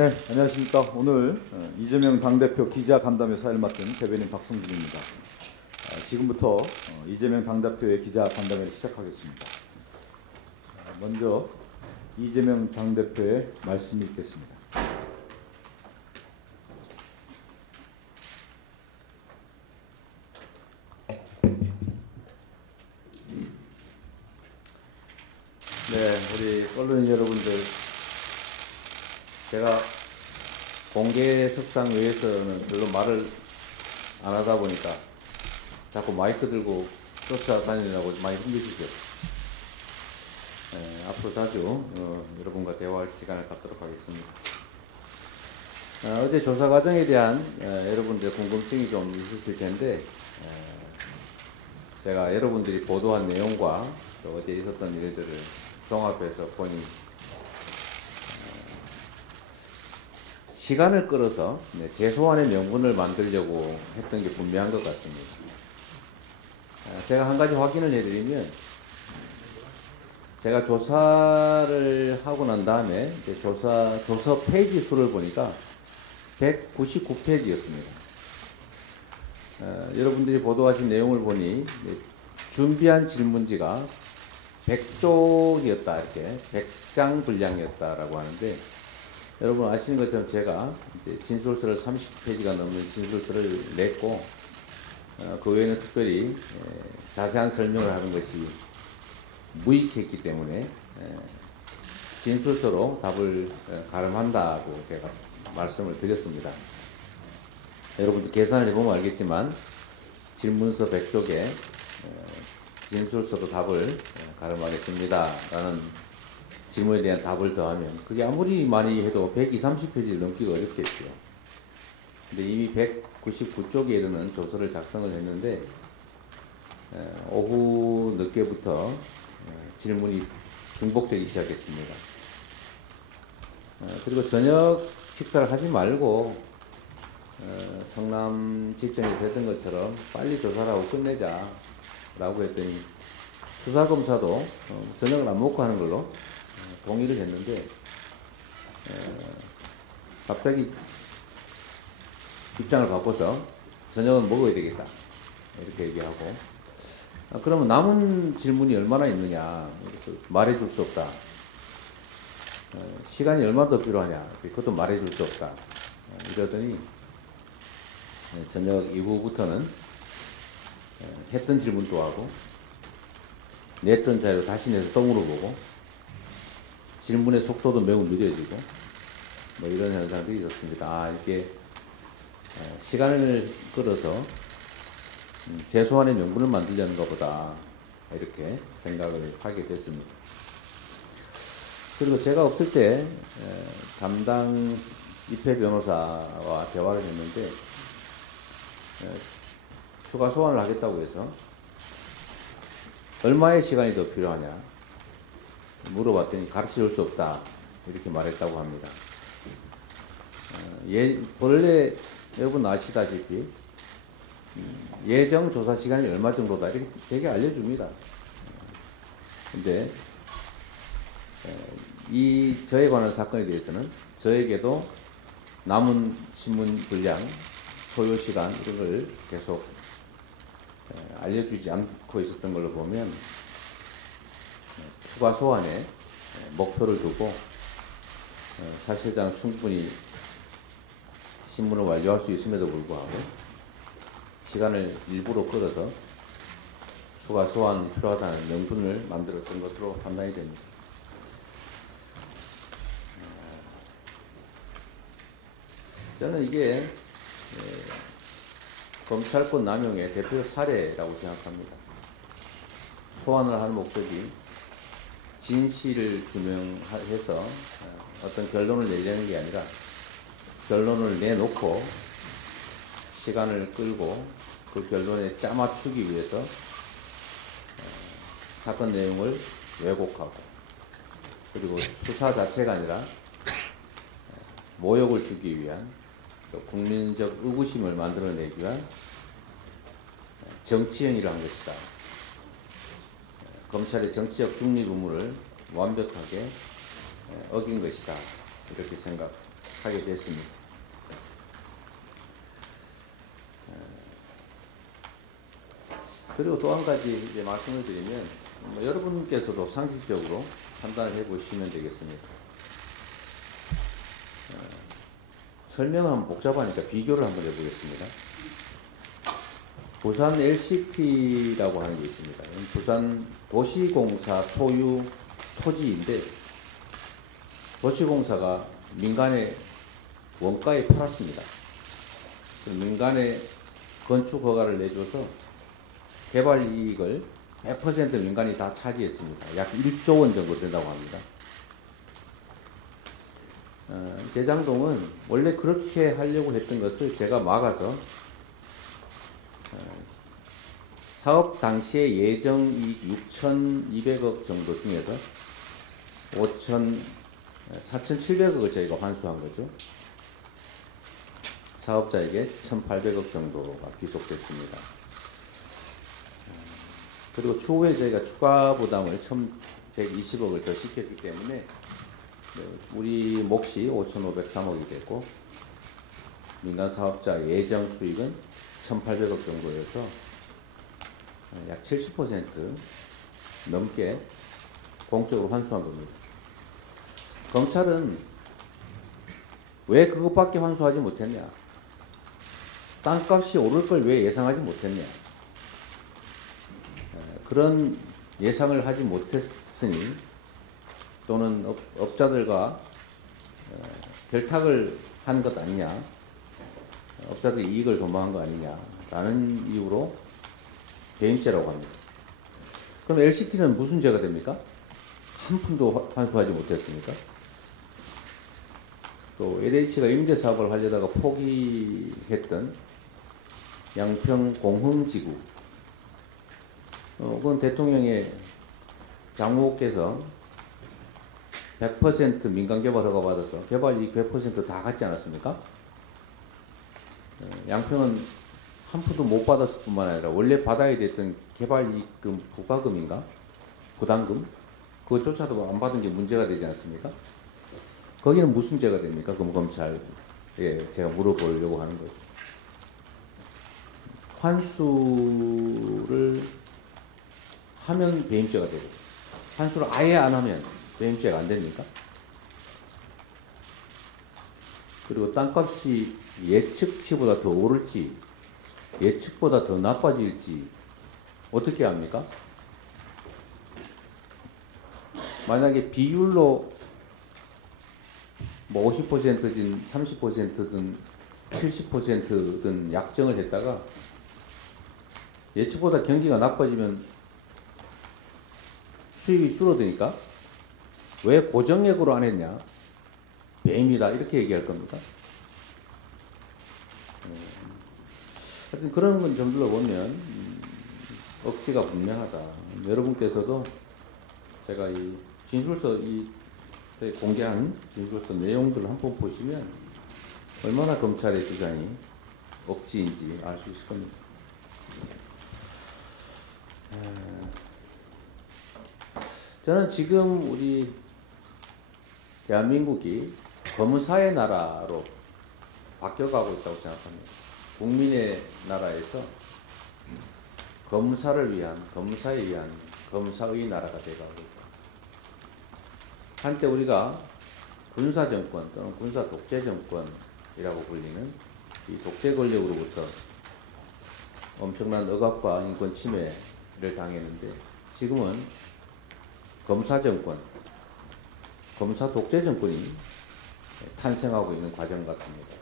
네, 안녕하십니까. 오늘 이재명 당대표 기자 간담회 사회를 맡은 대변인 박성준입니다. 지금부터 이재명 당대표의 기자 간담회를 시작하겠습니다. 먼저 이재명 당대표의 말씀이 있겠습니다. 네, 우리 언론인 여러분들, 제가 공개석상 외에서는 별로 말을 안 하다 보니까 자꾸 마이크 들고 쫓아다니느라고 많이 힘드시죠. 앞으로 자주 여러분과 대화할 시간을 갖도록 하겠습니다. 어제 조사 과정에 대한 여러분들의 궁금증이 좀 있으실 텐데, 제가 여러분들이 보도한 내용과 또 어제 있었던 일들을 종합해서 보니 시간을 끌어서 제 소환의 명분을 만들려고 했던 게 분명한 것 같습니다. 제가 한 가지 확인을 해드리면, 제가 조사를 하고 난 다음에 조서 페이지 수를 보니까 199페이지였습니다. 여러분들이 보도하신 내용을 보니 준비한 질문지가 100쪽이었다, 이렇게 100장 분량이었다라고 하는데, 여러분 아시는 것처럼 제가 이제 진술서를 30페이지가 넘는 진술서를 냈고, 그 외에는 특별히 자세한 설명을 하는 것이 무익했기 때문에 진술서로 답을 가름한다고 제가 말씀을 드렸습니다. 여러분들 계산을 해보면 알겠지만 질문서 100쪽에 진술서로 답을 가름하겠습니다 라는 질문에 대한 답을 더하면 그게 아무리 많이 해도 120, 30페이지를 넘기가 어렵겠죠. 근데 이미 199쪽에 이르는 조서를 작성을 했는데, 오후 늦게부터 질문이 중복되기 시작했습니다. 그리고 저녁 식사를 하지 말고 성남지청이 됐던 것처럼 빨리 조사를 하고 끝내자 라고 했더니 수사검사도 저녁을 안 먹고 하는 걸로 동의를 했는데, 갑자기 입장을 바꿔서 저녁은 먹어야 되겠다 이렇게 얘기하고, 그러면 남은 질문이 얼마나 있느냐 말해줄 수 없다, 시간이 얼마나 더 필요하냐 그것도 말해줄 수 없다 이러더니 저녁 이후부터는 했던 질문도 하고 냈던 자료 다시 내서 또 물어보고 질문의 속도도 매우 느려지고 뭐 이런 현상들이 있었습니다. 이렇게 시간을 끌어서 제 소환의 명분을 만들려는 것보다 이렇게 생각을 하게 됐습니다. 그리고 제가 없을 때 담당 입회 변호사와 대화를 했는데, 추가 소환을 하겠다고 해서 얼마의 시간이 더 필요하냐 물어봤더니 가르쳐줄 수 없다 이렇게 말했다고 합니다. 본래 여러분 아시다시피 예정 조사 시간이 얼마 정도다 이렇게 되게 알려줍니다. 근데 이 저에 관한 사건에 대해서는 저에게도 남은 신문 분량, 소요 시간 이런 걸 계속 알려주지 않고 있었던 걸로 보면 추가 소환에 목표를 두고 사실상 충분히 신문을 완료할 수 있음에도 불구하고 시간을 일부러 끌어서 추가 소환이 필요하다는 명분을 만들었던 것으로 판단이 됩니다. 저는 이게 검찰권 남용의 대표적 사례라고 생각합니다. 소환을 하는 목적이 진실을 규명해서 어떤 결론을 내려는 게 아니라 결론을 내놓고 시간을 끌고 그 결론에 짜맞추기 위해서 사건 내용을 왜곡하고, 그리고 수사 자체가 아니라 모욕을 주기 위한, 또 국민적 의구심을 만들어내기 위한 정치 행위를 한 것이다. 검찰의 정치적 중립 의무를 완벽하게 어긴 것이다. 이렇게 생각합니다. 하게 됐습니다. 그리고 또 한 가지 이제 말씀을 드리면 여러분께서도 상식적으로 판단을 해보시면 되겠습니다. 설명은 복잡하니까 비교를 한번 해보겠습니다. 부산 LCT라고 하는 게 있습니다. 부산 도시공사 소유 토지인데 도시공사가 민간에 원가에 팔았습니다. 민간에 건축 허가를 내줘서 개발 이익을 100% 민간이 다 차지했습니다. 약 1조 원 정도 된다고 합니다. 대장동은 원래 그렇게 하려고 했던 것을 제가 막아서 사업 당시에 예정 이익 6,200억 정도 중에서 4,700억을 저희가 환수한 거죠. 사업자에게 1,800억 정도가 귀속됐습니다. 그리고 추후에 저희가 추가 부담을 1,120억을 더 시켰기 때문에 우리 몫이 5,503억이 됐고 민간 사업자 예정 수익은 1,800억 정도여서 약 70% 넘게 공적으로 환수한 겁니다. 검찰은 왜 그것밖에 환수하지 못했냐? 땅값이 오를 걸 왜 예상하지 못했냐? 그런 예상을 하지 못했으니 또는 업자들과 결탁을 한 것 아니냐, 업자들이 이익을 도모한 거 아니냐라는 이유로 배임죄라고 합니다. 그럼 LCT는 무슨 죄가 됩니까? 한 푼도 환수하지 못했습니까? 또 LH가 임대사업을 하려다가 포기했던 양평 공흥지구, 그건 대통령의 장모께서 100% 민간개발 허가 받아서 개발이익 100% 다 갖지 않았습니까? 양평은 한 푼도 못 받았을 뿐만 아니라 원래 받아야 됐던 개발이익금 부과금인가? 부담금? 그것조차도 안 받은 게 문제가 되지 않습니까? 거기는 무슨 죄가 됩니까? 그럼 검찰에 제가 물어보려고 하는 거죠. 환수를 하면 배임죄가 되고 환수를 아예 안 하면 배임죄가 안 됩니까? 그리고 땅값이 예측치보다 더 오를지 예측보다 더 나빠질지 어떻게 합니까? 만약에 비율로 뭐 50%든 30%든 70%든 약정을 했다가 예측보다 경기가 나빠지면 수입이 줄어드니까 왜 고정액으로 안 했냐? 배임이다 이렇게 얘기할 겁니다. 하여튼 그런 건 좀 둘러보면 억지가 분명하다. 여러분께서도 제가 이 진술서 공개한 진술서 내용들을 한번 보시면 얼마나 검찰의 주장이 억지인지 알 수 있을 겁니다. 저는 지금 우리 대한민국이 검사의 나라로 바뀌어가고 있다고 생각합니다. 국민의 나라에서 검사를 위한, 검사에 의한 검사의 나라가 되어가고 있다. 한때 우리가 군사정권 또는 군사 독재정권이라고 불리는 이 독재 권력으로부터 엄청난 억압과 인권 침해를 당했는데 지금은 검사정권, 검사 독재정권이 탄생하고 있는 과정 같습니다.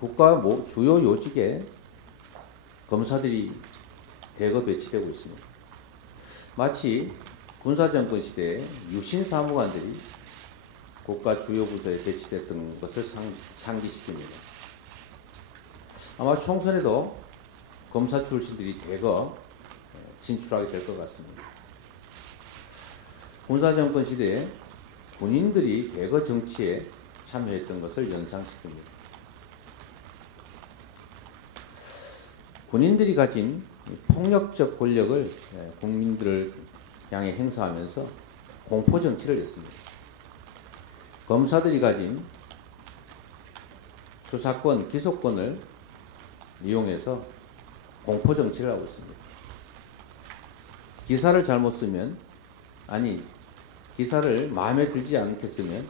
국가 주요 요직에 검사들이 대거 배치되고 있습니다. 마치 군사정권 시대에 유신 사무관들이 국가 주요 부서에 배치됐던 것을 상기시킵니다. 아마 총선에도 검사 출신들이 대거 진출하게 될 것 같습니다. 군사정권 시대에 군인들이 대거 정치에 참여했던 것을 연상시킵니다. 군인들이 가진 폭력적 권력을 국민들을 향해 행사하면서 공포정치를 했습니다. 검사들이 가진 수사권, 기소권을 이용해서 공포 정치를 하고 있습니다. 기사를 잘못 쓰면, 아니 기사를 마음에 들지 않겠으면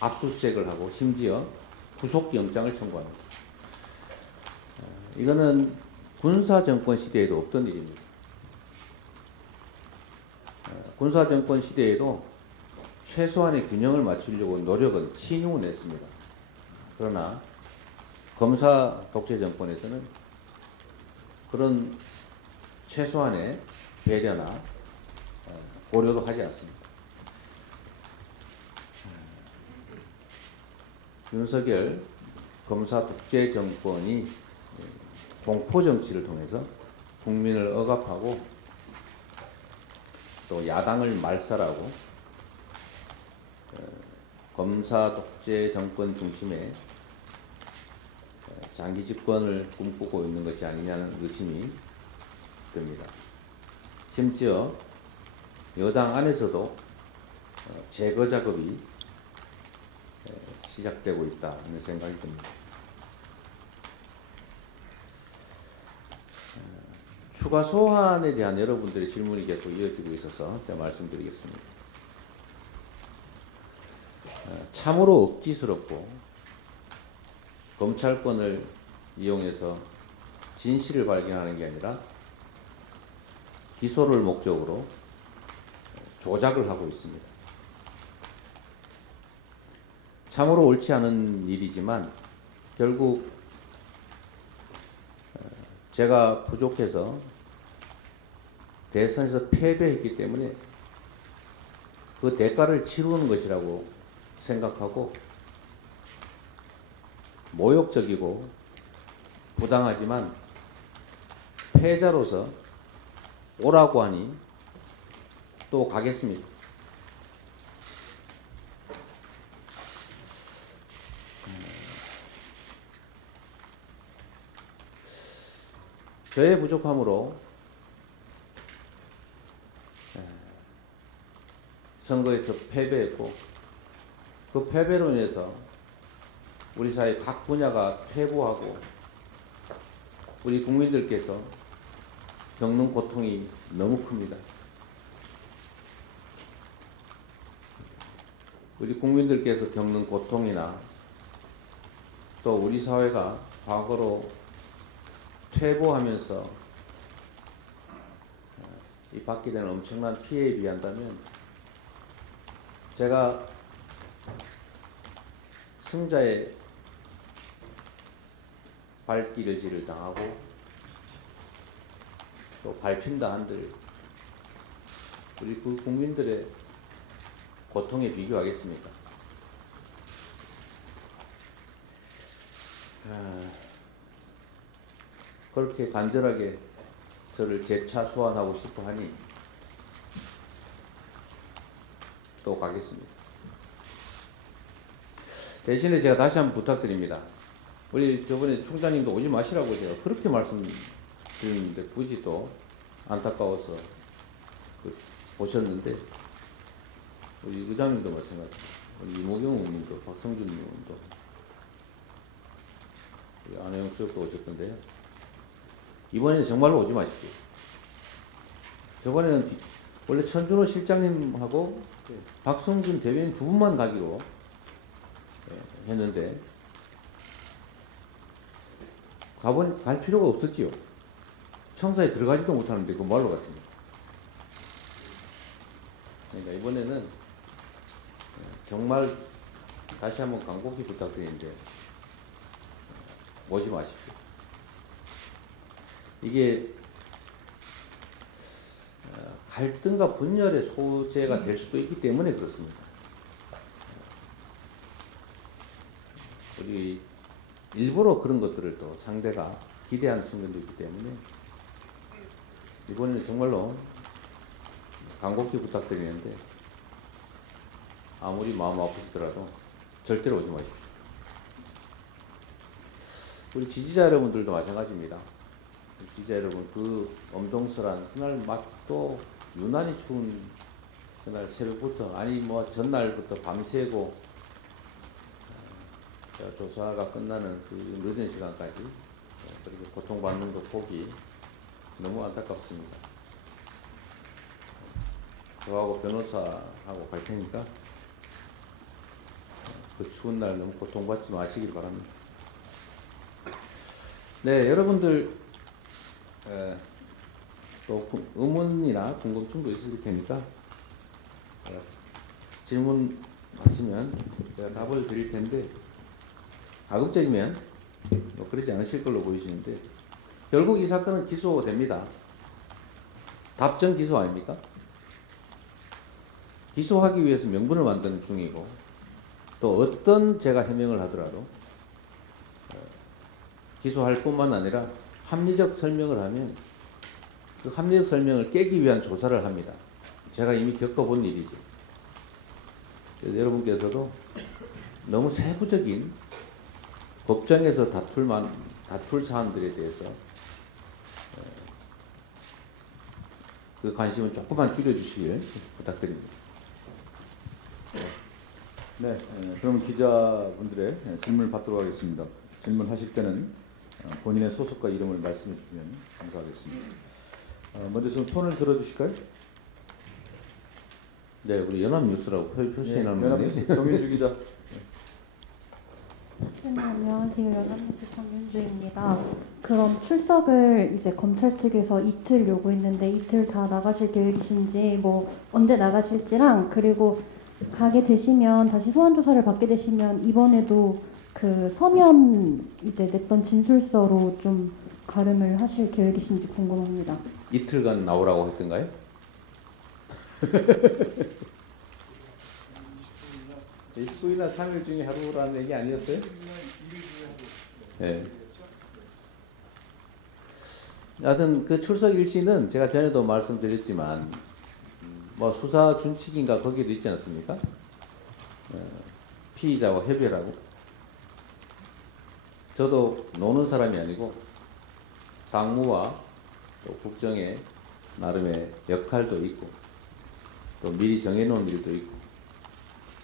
압수수색을 하고 심지어 구속영장을 청구합니다. 이거는 군사정권 시대에도 없던 일입니다. 군사정권 시대에도 최소한의 균형을 맞추려고 노력은 신용을 냈습니다. 그러나 검사 독재 정권에서는 그런 최소한의 배려나 고려도 하지 않습니다. 윤석열 검사 독재 정권이 공포 정치를 통해서 국민을 억압하고 또 야당을 말살하고 검사 독재 정권 중심의 장기 집권을 꿈꾸고 있는 것이 아니냐는 의심이 듭니다. 심지어 여당 안에서도 제거 작업이 시작되고 있다는 생각이 듭니다. 추가 소환에 대한 여러분들의 질문이 계속 이어지고 있어서 제가 말씀드리겠습니다. 참으로 억지스럽고 검찰권을 이용해서 진실을 발견하는 게 아니라 기소를 목적으로 조작을 하고 있습니다. 참으로 옳지 않은 일이지만 결국 제가 부족해서 대선에서 패배했기 때문에 그 대가를 치르는 것이라고 생각하고 모욕적이고 부당하지만 패자로서 오라고 하니 또 가겠습니다. 저의 부족함으로 선거에서 패배했고 그 패배로 인해서 우리 사회 각 분야가 퇴보하고 우리 국민들께서 겪는 고통이 너무 큽니다. 우리 국민들께서 겪는 고통이나 또 우리 사회가 과거로 퇴보하면서 이 받게 되는 엄청난 피해에 비한다면 제가 승자의 발길질을 당하고 또 밟힌다 한들 우리 그 국민들의 고통에 비교하겠습니까? 그렇게 간절하게 저를 재차 소환하고 싶어 하니 또 가겠습니다. 대신에 제가 다시 한번 부탁드립니다. 우리 저번에 총장님도 오지 마시라고 제가 그렇게 말씀드렸는데 굳이 또 안타까워서 오셨는데 우리 의장님도 마찬가지입니다. 우리 이모경 의원님도 박성준 의원도 우리 안혜영 수석도 오셨던데요. 이번에는 정말로 오지 마십시오. 저번에는 원래 천준호 실장님하고 박성준 대변인 두 분만 가기로 했는데 갈 필요가 없었지요. 청사에 들어가지도 못하는데 그 말로 갔습니다. 그러니까 이번에는 정말 다시 한번 간곡히 부탁드리는데 오지 마십시오. 이게 갈등과 분열의 소재가 될 수도 있기 때문에 그렇습니다. 우리 일부러 그런 것들을 또 상대가 기대하는 측면도 있기 때문에 이번에는 정말로 간곡히 부탁드리는데 아무리 마음 아프시더라도 절대로 오지 마십시오. 우리 지지자 여러분들도 마찬가지입니다. 지지자 여러분, 그 엄동설한 그날 막또 유난히 추운 그날 새벽부터 아니 뭐 전날부터 밤새고 조사가 끝나는 그 늦은 시간까지 그렇게 고통받는 것 보기 너무 안타깝습니다. 저하고 변호사하고 갈 테니까 그 추운 날 너무 고통받지 마시길 바랍니다. 네, 여러분들 또 의문이나 궁금증도 있으실 테니까 질문하시면 제가 답을 드릴 텐데 가급적이면 뭐 그러지 않으실 걸로 보이시는데 결국 이 사건은 기소됩니다. 답정 기소 아닙니까? 기소하기 위해서 명분을 만드는 중이고 또 어떤 제가 해명을 하더라도 기소할 뿐만 아니라 합리적 설명을 하면 그 합리적 설명을 깨기 위한 조사를 합니다. 제가 이미 겪어본 일이죠. 그래서 여러분께서도 너무 세부적인 법정에서 다툴 사안들에 대해서 그 관심은 조금만 줄여주시길 부탁드립니다. 네, 그러면 기자분들의 질문을 받도록 하겠습니다. 질문하실 때는 본인의 소속과 이름을 말씀해 주시면 감사하겠습니다. 먼저 좀 손을 들어주실까요? 네, 우리 연합뉴스라고 표시해 놓은 연합뉴스 정윤주 기자. 네, 안녕하세요. 연합뉴스 정윤주입니다. 그럼 출석을 이제 검찰 측에서 이틀 요구했는데 이틀 다 나가실 계획이신지 뭐 언제 나가실지랑 그리고 가게 되시면 다시 소환 조사를 받게 되시면 이번에도 그 서면 이제 냈던 진술서로 좀 가름을 하실 계획이신지 궁금합니다. 이틀간 나오라고 했던가요? 29일이나 3일 중에 하루라는 얘기 아니었어요? 네. 하여튼 그 출석 일시는 제가 전에도 말씀드렸지만 뭐 수사 준칙인가 거기도 있지 않습니까? 피의자와 협의라고. 저도 노는 사람이 아니고 당무와 또 국정의 나름의 역할도 있고 또 미리 정해놓은 일도 있고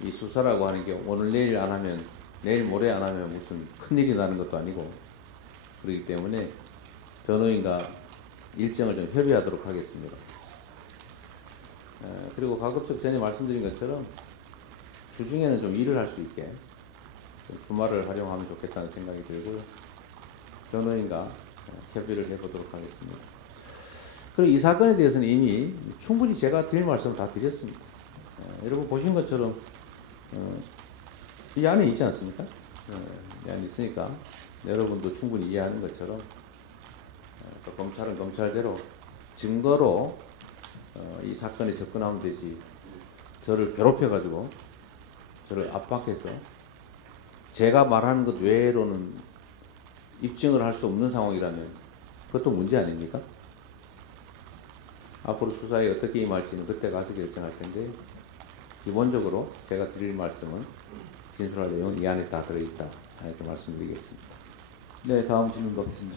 이 수사라고 하는 게 오늘 내일 안 하면 내일 모레 안 하면 무슨 큰일이 나는 것도 아니고 그렇기 때문에 변호인과 일정을 좀 협의하도록 하겠습니다. 그리고 가급적 전에 말씀드린 것처럼 주중에는 좀 일을 할 수 있게 좀 주말을 활용하면 좋겠다는 생각이 들고요. 변호인과 협의를 해보도록 하겠습니다. 그리고 이 사건에 대해서는 이미 충분히 제가 드릴 말씀을 다 드렸습니다. 여러분 보신 것처럼 이 안에 있지 않습니까? 이 안에 있으니까 여러분도 충분히 이해하는 것처럼 또 검찰은 검찰대로 증거로 이 사건에 접근하면 되지 저를 괴롭혀가지고 저를 압박해서 제가 말하는 것 외로는 입증을 할 수 없는 상황이라면 그것도 문제 아닙니까? 앞으로 수사에 어떻게 임할지는 그때 가서 결정할 텐데 기본적으로 제가 드릴 말씀은 진술할 내용은 이 안에 다 들어있다 이렇게 말씀드리겠습니다. 네, 다음 질문 받겠습니다.